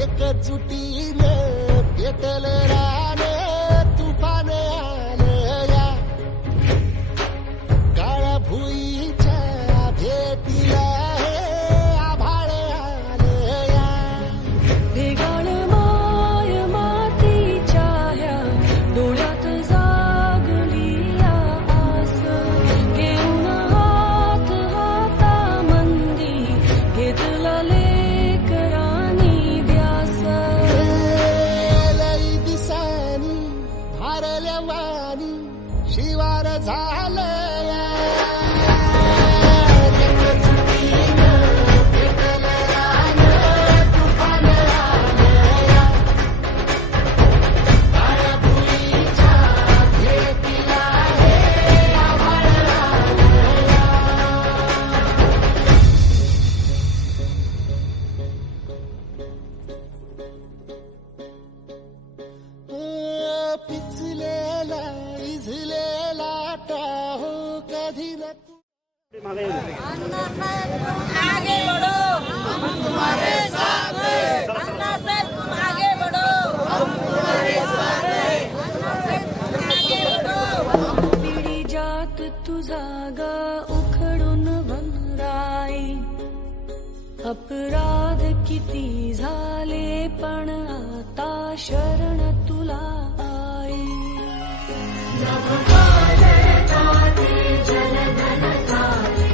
एकजुटीने पेटले राने तुफान आले या काळ्या भुईच्या भेटीला हे आभाळ आले या ढेगाळ माय मातीच्या ह्या डोळ्यात जागली या आस घेऊन हात हातामंदी घेतला लेकरांनी ध्यास लई दिसानी भारल्या वाणी शिवार झालं या एकजुटीने पेटले राने तुफान आले या काळ्या भुईच्या भेटीला हे आभाळ आले या पिचलेला इझलेला टाहो कधी न अन्ना साहेब तुम आगे बढ़ो, हम तुम्हारे साथ हैं। अन्ना साहेब तुम आगे बढ़ो, हम तुम्हारे साथ हैं। अन्ना साहेब तुम आगे बढ़ो। पिढी जात तुझा गा उखडून बनराई अपराध किती झाले पण आता शरण तुला आई जगपाले जलधन सारे